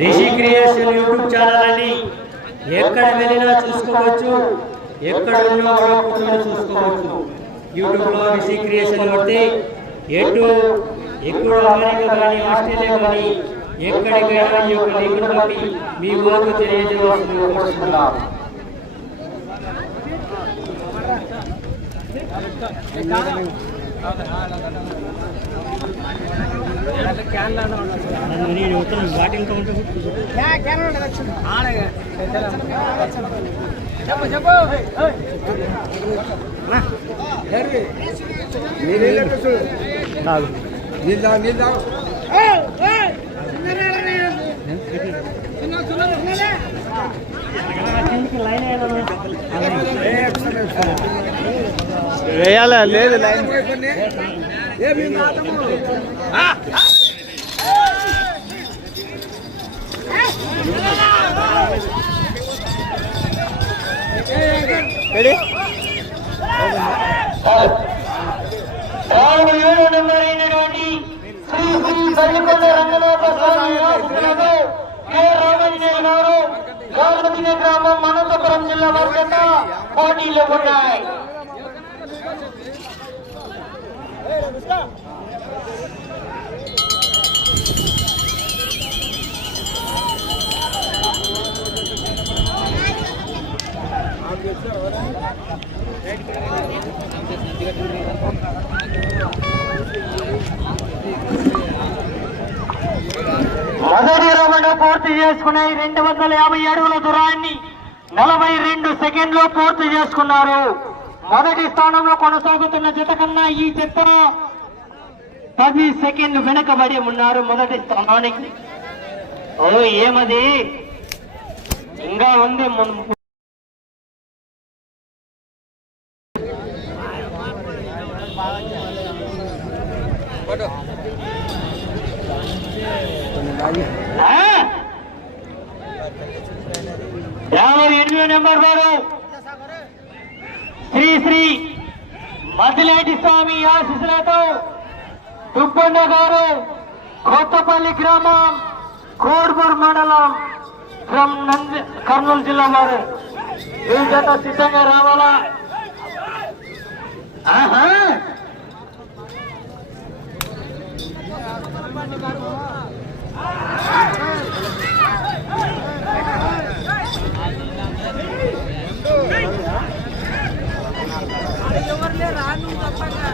Rishi creation YouTube channel అని ఎక్కడ వెళ్ళినా చూసుకోవచ్చు ఎక్కడ ఉన్నా చూసుకోవచ్చు. యూట్యూబ్లో రిషి క్రియేషన్ కొడితే ఎటు ఎక్కడ అమెరికా కానీ ఆస్ట్రేలియా కానీ ఎక్కడికైనా ఈ యొక్క లింక్ బట్టి మీ ఊరికి బాటిల్ కౌంటర్ చెప్పు చెప్పు. వేయాలా? లేదు లైన్ రెడీ? రావుడు ఏడు నెంబర్ అయినటువంటి శ్రీ శ్రీ బల్లికొండ రంగనాథ స్వామి కె. గారు గ్రామం అనంతపురం జిల్లా వర్గత పోటీలో ఉన్నాయి మొదటి రౌండ్ చేసుకున్నాయి రెండు వందల యాభై అడుగుల దూరాన్ని నలభై రెండు సెకండ్లు పూర్తి చేసుకున్నారు. మొదటి స్థానంలో కొనసాగుతున్న జత కన్నా ఈ జత పది సెకండ్లు వెనకబడి ఉన్నారు మొదటి స్థానానికి. ఓ ఏమది? ఇంకా ఉంది ఆ? యాభై ఎనిమిది నెంబర్ వారు. శ్రీ శ్రీ మదిలేటి స్వామి ఆశీస్సులతో దుబ్బన్న గారు కొత్తపల్లి గ్రామం కోడ్పూర్ మండలం ఫ్రమ్ నంది కర్నూలు జిల్లా వారు. ఈ సిద్ధంగా రావాలా? ఆహా ఎవరులే రాను తప్పగా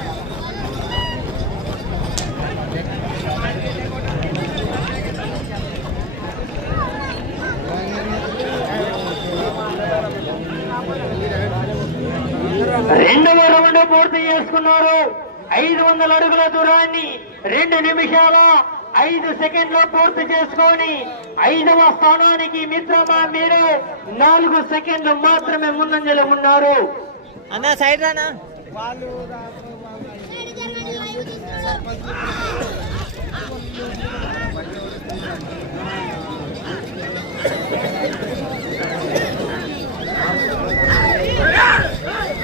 రెండవ రౌండ్ పూర్తి చేసుకున్నారు ఐదు వందల అడుగుల దూరాన్ని రెండు నిమిషాల ఐదు సెకండ్లు పూర్తి చేసుకొని ఐదవ స్థానానికి మిత్రమా మీరు. నాలుగు సెకండ్లు మాత్రమే ముందంజలో ఉన్నారు. అన్న సైడ్ రానా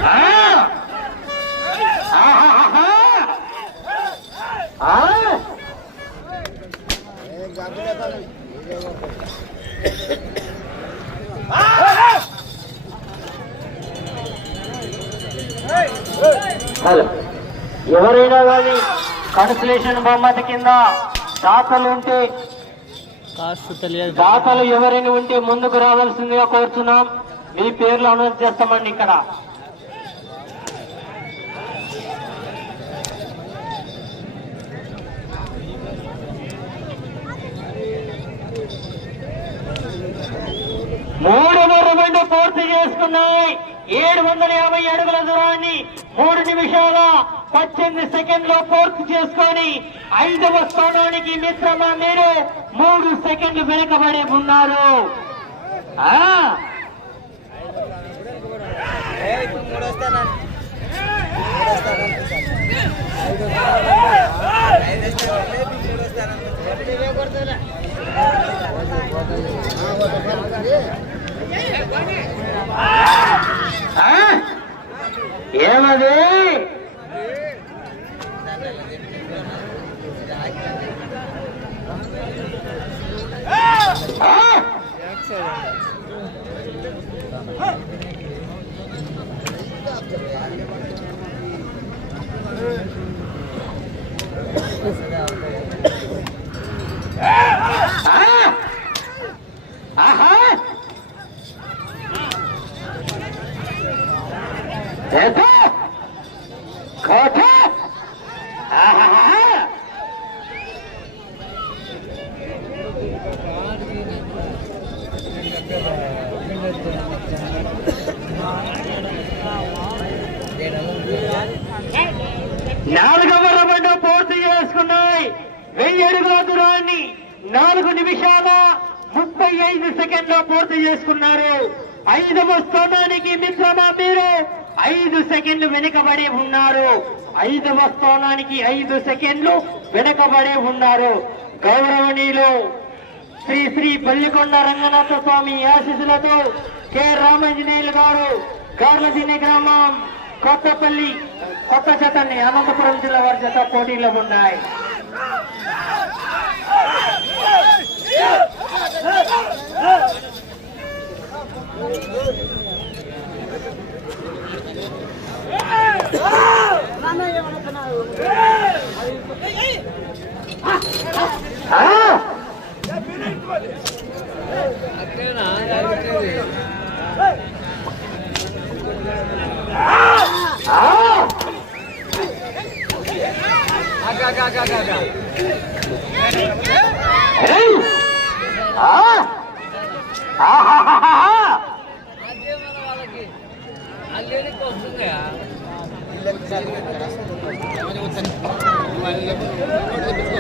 ఆ! ఆహాహాహా! ఆ! హలో ఎవరైనా కానీ కన్సలేషన్ బహుమతి కింద దాతలు ఉంటే దాతలు ఎవరైనా ఉంటే ముందుకు రావాల్సిందిగా కోరుతున్నాం. మీ పేర్లు అనౌన్స్ చేస్తామండి ఇక్కడ. మూడవ రౌండ్ పూర్తి చేసుకున్నాయి. ఏడు వందల యాభై అడుగుల దూరాన్ని మూడు నిమిషాల పద్దెనిమిది సెకండ్లో పూర్తి చేసుకొని ఐదవ స్థానానికి మిత్రమా మీరు? మూడు సెకండ్లు వెనుకబడి ఉన్నారు. ఆ? That's సెకండ్లు వెనుకబడి ఉన్నారు గౌరవనీయులు శ్రీ శ్రీ పల్లికొండ రంగనాథ స్వామి ఆశీస్సులతో కె రామాంజనేయులు గారు గార్లదిన్నె గ్రామం కొత్తపల్లి కొత్త జతని అనంతపురం జిల్లా వారి జత పోటీలో ఉన్నాయి ఆ! ఆ! ఏయ్! ఆ! ఆహాహాహా!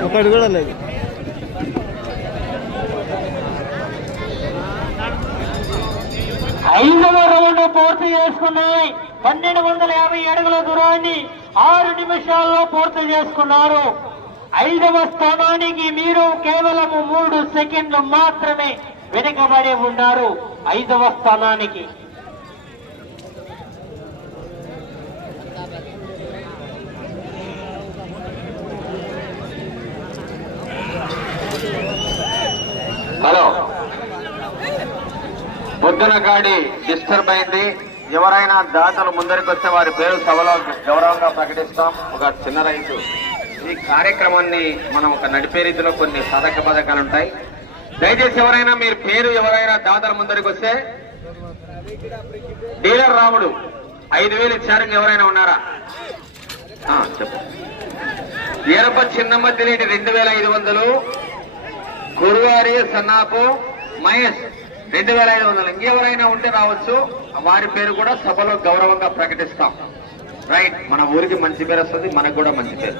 ఒకటి కూడా లేదు. ఐదవ రౌండ్ పూర్తి చేసుకున్నాయి. పన్నెండు వందల యాభై అడుగుల దూరాన్ని ఆరు నిమిషాల్లో పూర్తి చేసుకున్నారు. ఐదవ స్థానానికి మీరు కేవలం మూడు సెకండ్లు మాత్రమే వెనుకబడి ఉన్నారు. ఐదవ స్థానానికి. హలో. పొద్దున గాడి డిస్టర్బ్ అయింది. ఎవరైనా దాతలు ముందరికి వస్తే వారి పేరు సభలో గౌరవంగా ప్రకటిస్తాం. ఒక చిన్న రైతు. ఈ కార్యక్రమాన్ని మనం ఒక నడిపే రీతిలో కొన్ని పథక పథకాలు ఉంటాయి. దయచేసి ఎవరైనా మీరు పేరు ఎవరైనా దాతల ముందరికి వస్తే డీలర్ రాముడు ఐదు వేలు ఇచ్చారు. ఎవరైనా ఉన్నారా? ఆ, చెప్పు. చిన్నమ్మ తినేటి రెండు వేల ఐదు వందలు గురువారి సన్నాపు మహేష్. రెండు వేల ఐదు వందలు. ఇంకెవరైనా ఉంటే రావచ్చు. వారి పేరు కూడా సభలో గౌరవంగా ప్రకటిస్తాం. రైట్ మన ఊరికి మంచి పేరు వస్తుంది మనకు కూడా మంచి పేరు.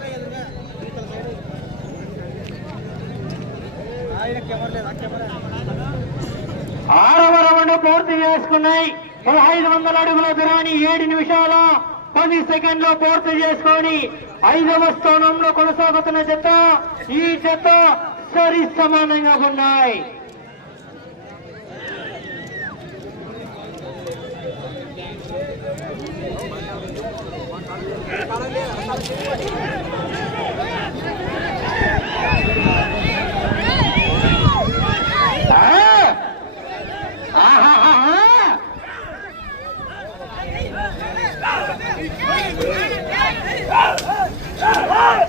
ఆరవ రౌండ్ పూర్తి చేసుకున్నాయి. పదహైదు వందల అడుగుల దూరాన్ని ఏడు నిమిషాల పది సెకండ్లు పూర్తి చేసుకొని ఐదవ స్థానంలో కొనసాగుతున్న జత. ఈ జత సరి సమానంగా ఉన్నాయి ఆ! ఆహాహాహా!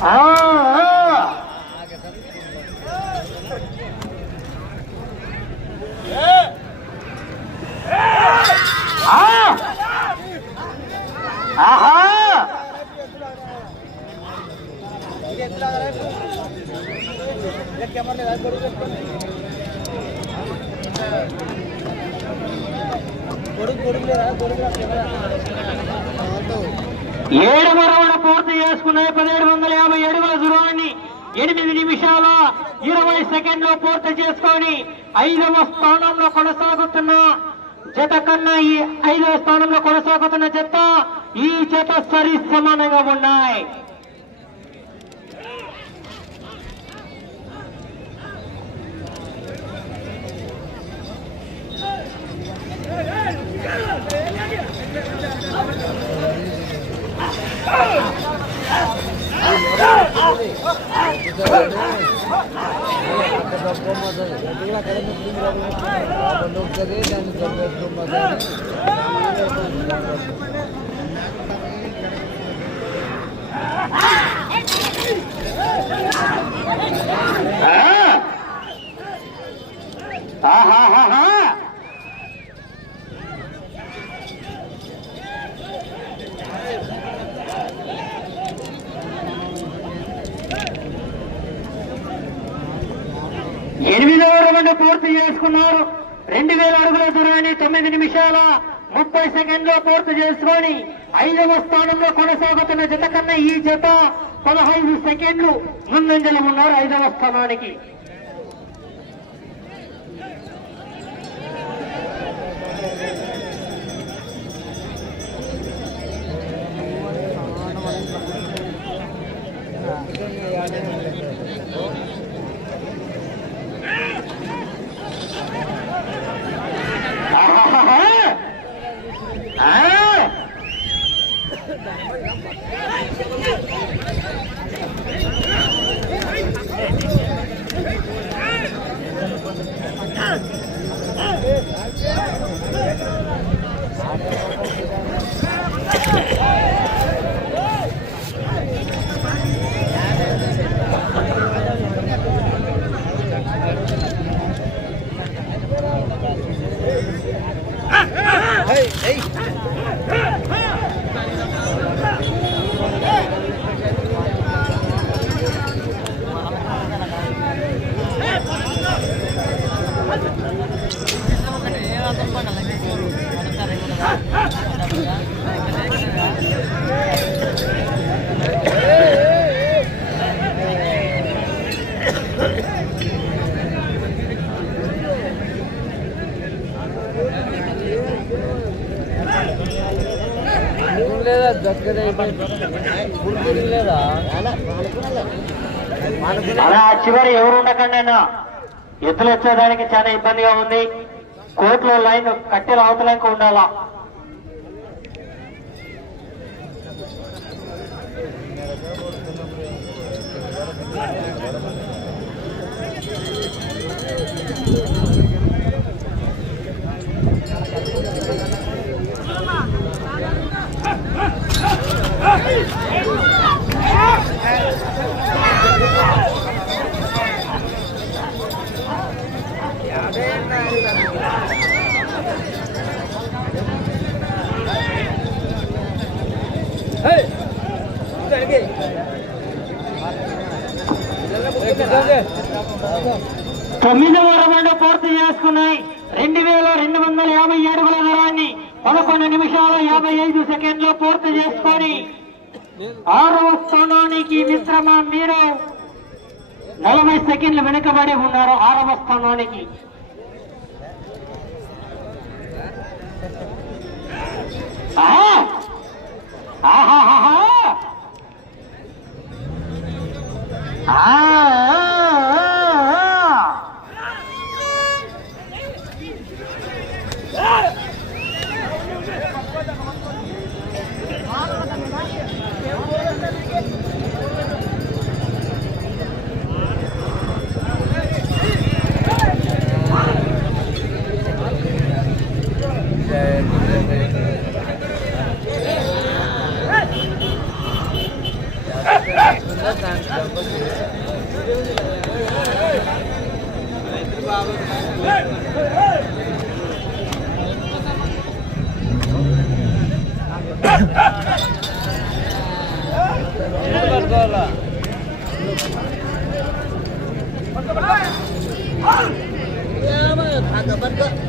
ఆ, ఆ. ఆ! ఆహా! ఏడవ పూర్తి చేసుకున్నాయి పదిహేడు వందల యాభై ఏడుగుల దూరాన్ని ఎనిమిది నిమిషాల ఇరవై సెకండ్లు పూర్తి చేసుకొని ఐదవ స్థానంలో కొనసాగుతున్న జత కన్నా ఈ ఐదవ స్థానంలో కొనసాగుతున్న జత ఈ జత సరి సమానంగా ఉన్నాయి ఆ! ఆహాహాహా! ఎనిమిదవ రౌండ్ పూర్తి చేసుకున్నారు రెండు వేల అడుగుల దూరాన్ని తొమ్మిది నిమిషాల ముప్పై సెకండ్లో పూర్తి చేసుకొని ఐదవ స్థానంలో కొనసాగుతున్న జత కన్నా ఈ జత పదహైదు సెకండ్లు ముందంజలు ఉన్నారు ఐదవ స్థానానికి ఆహాహాహా! ఆ! లేదా దగ్గర గుర్తు లేదా అలా చివరి ఎవరు ఉండకండి అన్న ఎద్దులు వచ్చేదానికి చాలా ఇబ్బందిగా ఉంది. కోర్టులో లైన్ కట్టెల అవతలంక ఉండాలా? తొమ్మిదవ రౌండ్ పూర్తి చేసుకున్నాయి. రెండు వేల రెండు వందల యాభై అడుగుల దూరాన్ని పదకొండు నిమిషాల యాభై ఐదు సెకండ్లు పూర్తి చేసుకొని ఆరవ స్థానానికి మిశ్రమ మీరు? నలభై సెకండ్లు వెనుకబడి ఉన్నారు ఆరవ స్థానానికి. ఆహా! ఆహాహాహా! 那个。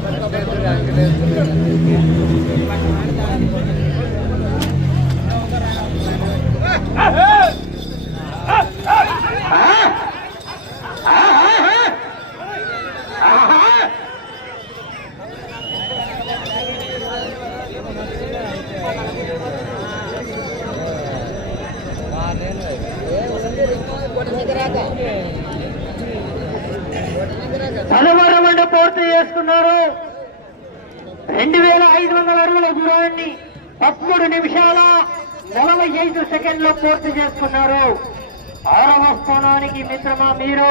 చేస్తున్నారు రెండు వేల ఐదు వందల అడుగుల దూరాన్ని పదమూడు నిమిషాల నలభై ఐదు సెకండ్లు పూర్తి చేసుకున్నారు. ఆరవ స్థానానికి మిత్రమా మీరు?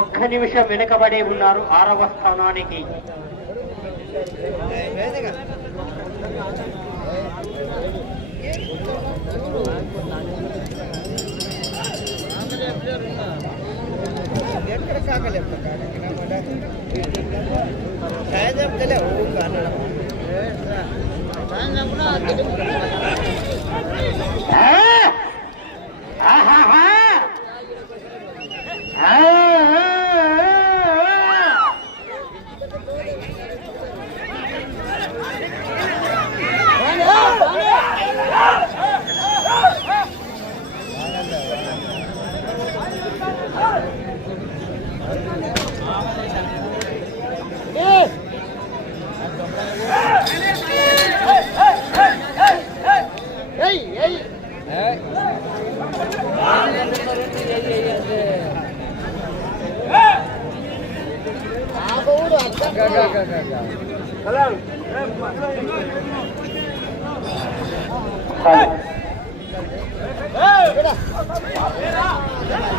ఒక్క నిమిషం వెనుకబడి ఉన్నారు ఆరవ స్థానానికి. ఎక్కడ కాకలే ఏ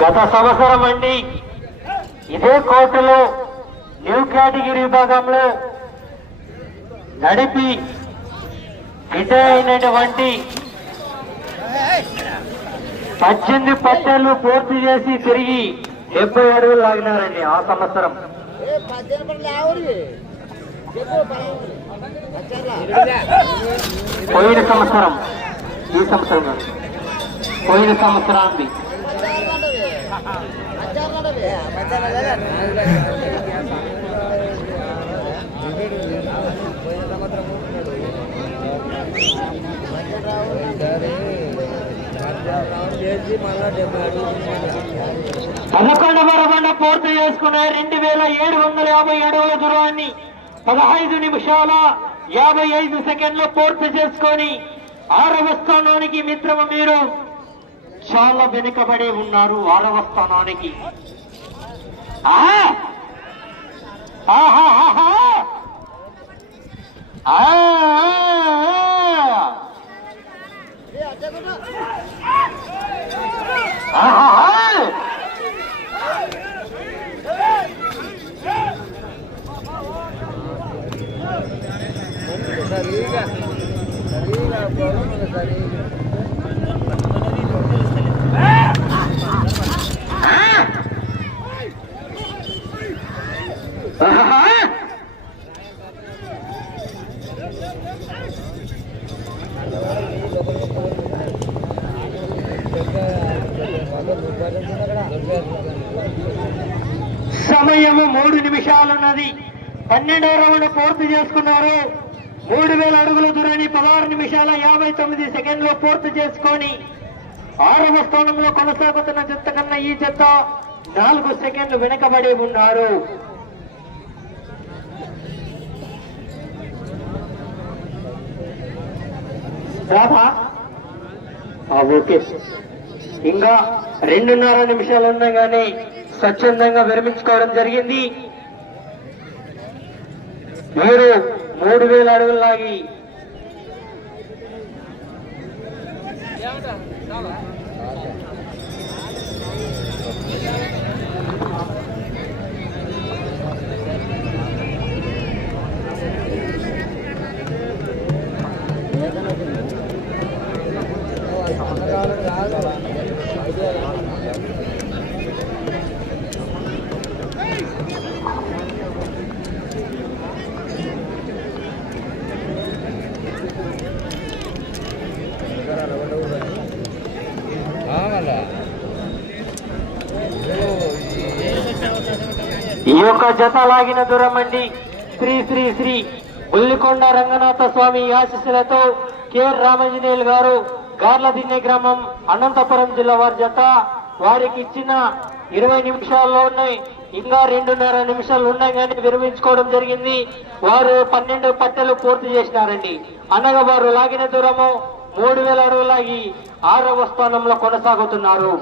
గత సంవత్సరం అండి ఇదే కోర్టులో న్యూ కేటగిరీ విభాగంలో నడిపి విజయ అయినటువంటి పద్దెనిమిది పట్టెలు పూర్తి చేసి తిరిగి డెబ్బై అడుగులు లాగినారండి ఆ సంవత్సరం. పోయిన సంవత్సరం ఈ సంవత్సరం పోయిన సంవత్సరాన్ని పోయిన సంవత్సరం డెబ్బై అడుగులు పదకొండవ రౌండ్ పూర్తి చేసుకునే రెండు వేల ఏడు వందల యాభై ఏడవ దూరాన్ని పదహైదు నిమిషాల యాభై ఐదు సెకండ్లు పూర్తి చేసుకొని ఆరవ స్థానానికి మిత్రము మీరు. చాలా వెనుకబడి ఉన్నారు ఆరవ స్థానానికి. ఆహా! ఆహా! ఆహా! సమయము మూడు నిమిషాలున్నది. పన్నెండవ రౌండ్ పూర్తి చేసుకున్నారు. మూడు వేల అడుగుల దూరాన్ని పదహారు నిమిషాల యాభై తొమ్మిది సెకండ్లు పూర్తి చేసుకొని ఆరవ స్థానంలో కొనసాగుతున్న జత కన్నా ఈ జత నాలుగు సెకండ్లు వెనుకబడి ఉన్నారు. రాధా? ఓకే. ఇంకా రెండున్నర నిమిషాలు ఉండగానే స్వచ్ఛందంగా విరమించుకోవడం జరిగింది. మీరు మూడు వేల అడుగులు లాగి ఈ యొక్క జత లాగిన దూరం అండి శ్రీ శ్రీ శ్రీ ఉల్లికొండ రంగనాథ స్వామి ఆశీస్సులతో కెఆర్ రామంజనేయులు గారు గార్లదిన్నె గ్రామం అనంతపురం జిల్లా వారి జత వారికి ఇచ్చిన ఇరవై నిమిషాల్లో ఉన్నాయి. ఇంకా రెండున్నర నిమిషాలు ఉన్నాయి కానీ విరమించుకోవడం జరిగింది. వారు పన్నెండు పట్టెలు పూర్తి చేసినారండి. అనగా వారు లాగిన దూరము మూడు వేల అడుగులాగి ఆరవ స్థానంలో కొనసాగుతున్నారు.